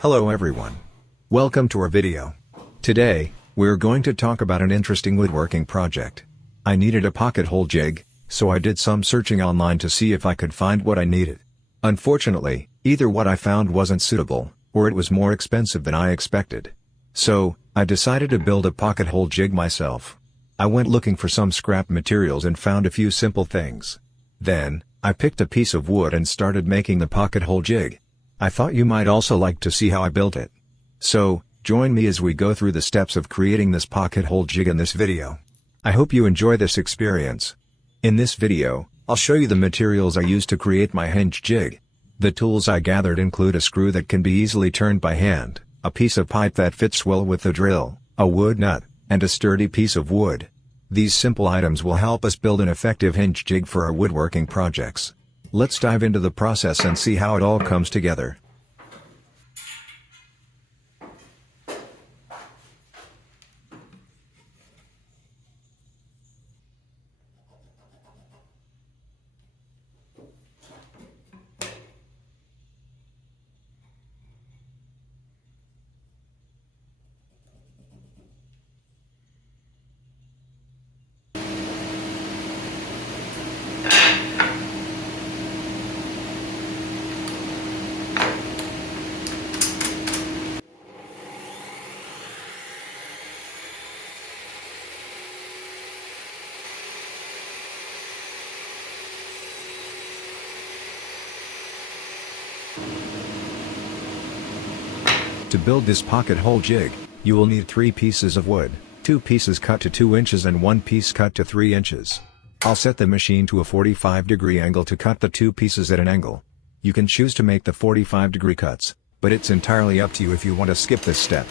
Hello everyone. Welcome to our video. Today, we're going to talk about an interesting woodworking project. I needed a pocket hole jig, so I did some searching online to see if I could find what I needed. Unfortunately, either what I found wasn't suitable, or it was more expensive than I expected. So, I decided to build a pocket hole jig myself. I went looking for some scrap materials and found a few simple things. Then, I picked a piece of wood and started making the pocket hole jig. I thought you might also like to see how I built it. So, join me as we go through the steps of creating this pocket hole jig in this video. I hope you enjoy this experience. In this video, I'll show you the materials I used to create my hinge jig. The tools I gathered include a screw that can be easily turned by hand, a piece of pipe that fits well with the drill, a wood nut, and a sturdy piece of wood. These simple items will help us build an effective hinge jig for our woodworking projects. Let's dive into the process and see how it all comes together. To build this pocket hole jig, you will need 3 pieces of wood, 2 pieces cut to 2 inches and 1 piece cut to 3 inches. I'll set the machine to a 45-degree angle to cut the 2 pieces at an angle. You can choose to make the 45-degree cuts, but it's entirely up to you if you want to skip this step.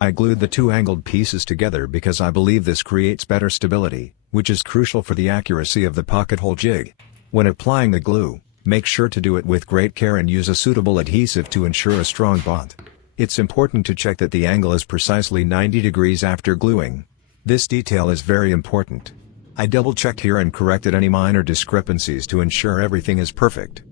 I glued the 2 angled pieces together because I believe this creates better stability, which is crucial for the accuracy of the pocket hole jig. When applying the glue, make sure to do it with great care and use a suitable adhesive to ensure a strong bond. It's important to check that the angle is precisely 90 degrees after gluing. This detail is very important. I double-checked here and corrected any minor discrepancies to ensure everything is perfect.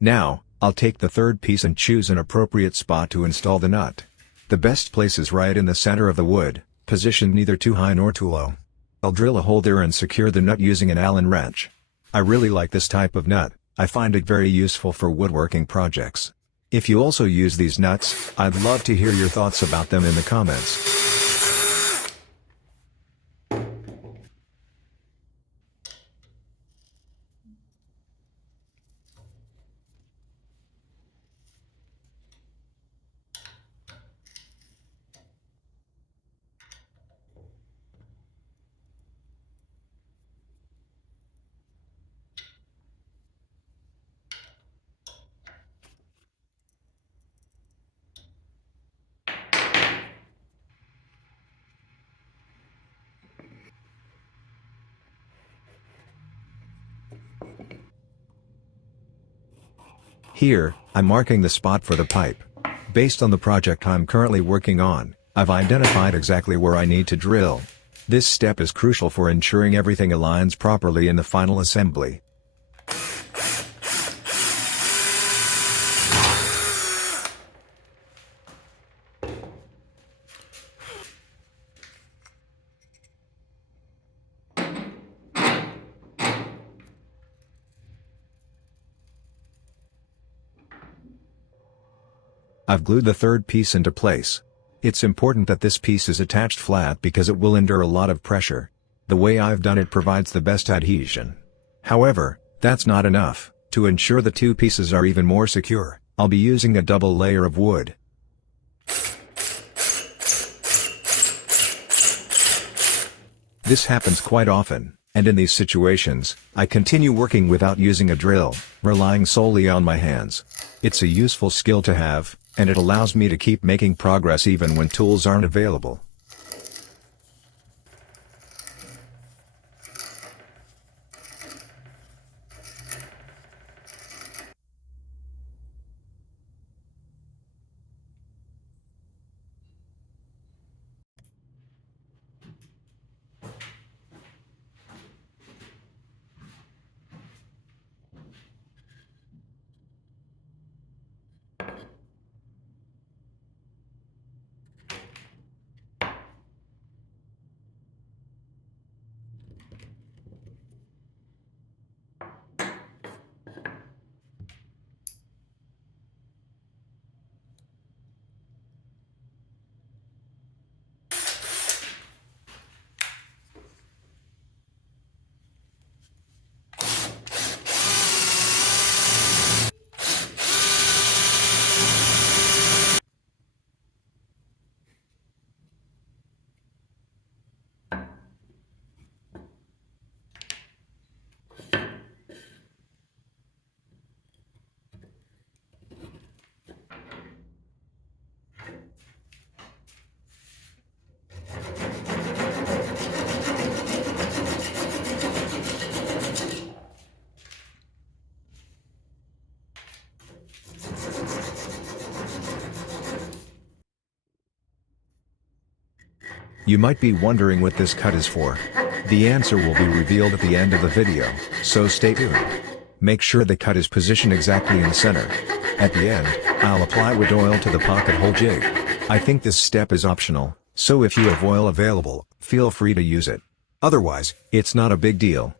Now, I'll take the 3rd piece and choose an appropriate spot to install the nut. The best place is right in the center of the wood, positioned neither too high nor too low. I'll drill a hole there and secure the nut using an Allen wrench. I really like this type of nut. I find it very useful for woodworking projects. If you also use these nuts, I'd love to hear your thoughts about them in the comments. Here, I'm marking the spot for the pipe. Based on the project I'm currently working on, I've identified exactly where I need to drill. This step is crucial for ensuring everything aligns properly in the final assembly. I've glued the third piece into place. It's important that this piece is attached flat because it will endure a lot of pressure. The way I've done it provides the best adhesion. However, that's not enough. To ensure the two pieces are even more secure, I'll be using a double layer of wood. This happens quite often, and in these situations, I continue working without using a drill, relying solely on my hands. It's a useful skill to have, and it allows me to keep making progress even when tools aren't available. You might be wondering what this cut is for. The answer will be revealed at the end of the video, so stay tuned. Make sure the cut is positioned exactly in the center. At the end, I'll apply wood oil to the pocket hole jig. I think this step is optional, so if you have oil available, feel free to use it. Otherwise, it's not a big deal.